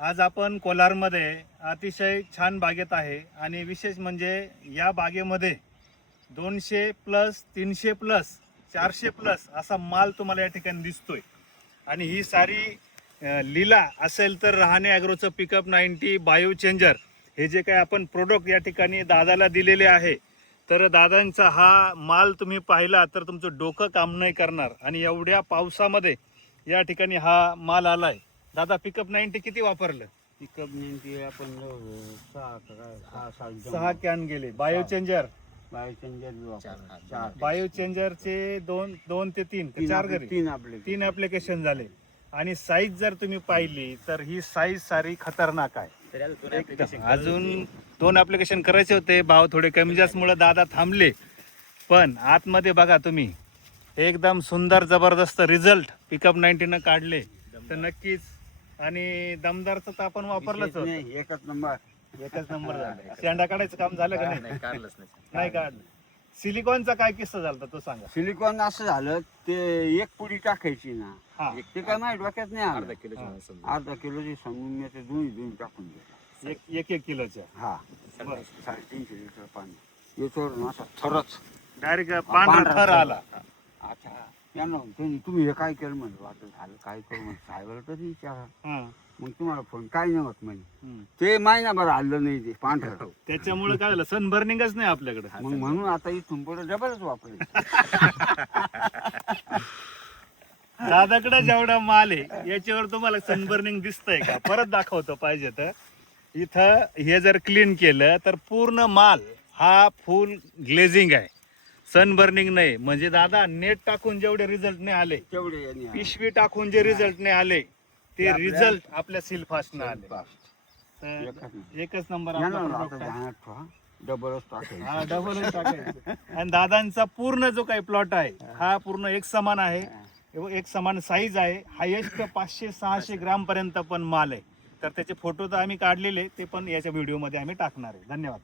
आज आपण कोलारमध्ये अतिशय छान बागेत आहे आणि विशेष म्हणजे या बागेमध्ये 200+ 300+ 400+ असा माल तुम्हाला या ठिकाणी दिसतोय. आणि ही सारी लीला असेल तर रहाणे ॲग्रोचं पिकअप 90 बायो चेंजर हे जे काही आपण प्रोडक्ट या ठिकाणी दादाला दिलेले आहे, तर दादांचा हा माल तुम्ही पाहिला तर तुमचं डोकं काम नाही करणार. आणि एवढ्या पावसामध्ये या ठिकाणी हा माल आलाय. दादा पिकअप 90 किती वापरलं? पिकअप नेमकी आपण 6 कॅन गेले. बायो चेंजर बायो चेंजरचे 2 ते 3 4 घरी 3 ऍप्लिकेशन झाले. आणि साईज जर तुम्ही पाहिली तर ही साईज सारी खतरनाक आहे. अजून 2 ऍप्लिकेशन करायचे होते, भाव थोडे कमी जास्तमुळे दादा थांबले. पण आतमध्ये बघा तुम्ही, एकदम सुंदर जबरदस्त रिझल्ट पिकअप 90 न काढले. तर नक्कीच. आणि दमदारचं तर आपण वापरलंच होतं. एकच नंबर झालं. शेंडा काढायचं काम झालं का नाही? नाही काढलं. सिलिकॉनचा काय किस्सा झाला तो सांगा. सिलिकॉन असं झालं, ते एक पुडी टाकायची ना, हा. ते काय माझ्या डोक्यात नाही आलं. हा. अर्धा किलोची समजून मी ते दोन्ही टाकून दिलं. एक किलोच्या. हा, बरं. 350 लिटर पाणी याच्यावर असा थरच डायरेक्ट पांढरा थर आला. अच्छा, यांना तुम्ही हे काय केलं म्हणलं, वाटत झालं काय करू म्हणलं, साहेबाला तरी विचारा. हा. मग तुम्हाला फोन काय नाही होत म्हणजे. हम्म. ते महिनाभर आलं नाही ते पांढरं. त्याच्यामुळे काय झालं, सनबर्निंगच नाही आपल्याकडे. मग म्हणून आता इथून पुढे डबलच वापरेल. दादाकडे जेवढा माल आहे याच्यावर तुम्हाला सनबर्निंग दिसतंय का? परत दाखवतो पाहिजे तर. इथं हे जर क्लीन केलं तर पूर्ण माल हा फुल ग्लेझिंग आहे, सनबर्निंग नाही. म्हणजे दादा नेट टाकून जेवढे रिझल्ट नाही आले, तेवढे यांनी पिशवी टाकून जे रिझल्ट नाही आले, ते आपल्या- रिझल्ट आपल्या सिल्फास्टनं आले. fast. तर एकच नंबर यांना आपला आता product आहे. ध्यानात ठेवा, डबलच टाकायचं. हा, डबलच टाकायचं. आणि दादांचा पूर्ण जो काही प्लॉट आहे हा पूर्ण एक समान आहे, एक समान साईज आहे. हायेस्ट 500-600 ग्राम पर्यंत पण माल आहे. तर त्याचे फोटो तर आम्ही काढलेले, ते पण याच्या व्हिडिओमध्ये आम्ही टाकणार आहे. धन्यवाद.